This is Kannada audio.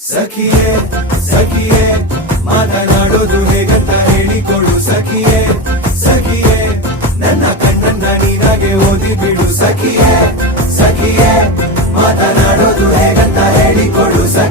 ಸಖಿಯೇ ಸಖಿಯೇ ಮಾತನಾಡೋದು ಹೇಗಂತ ಹೇಳಿಕೊಡು ಸಖಿಯೇ ಸಖಿಯೇ ನನ್ನ ಕಣ್ಣನ್ನ ನೀನಾಗೆ ಓದಿ ಬಿಡು ಸಖಿಯೇ ಸಖಿಯೇ ಮಾತನಾಡೋದು ಹೇಗಂತ ಹೇಳಿಕೊಡು ಸಖಿಯೇ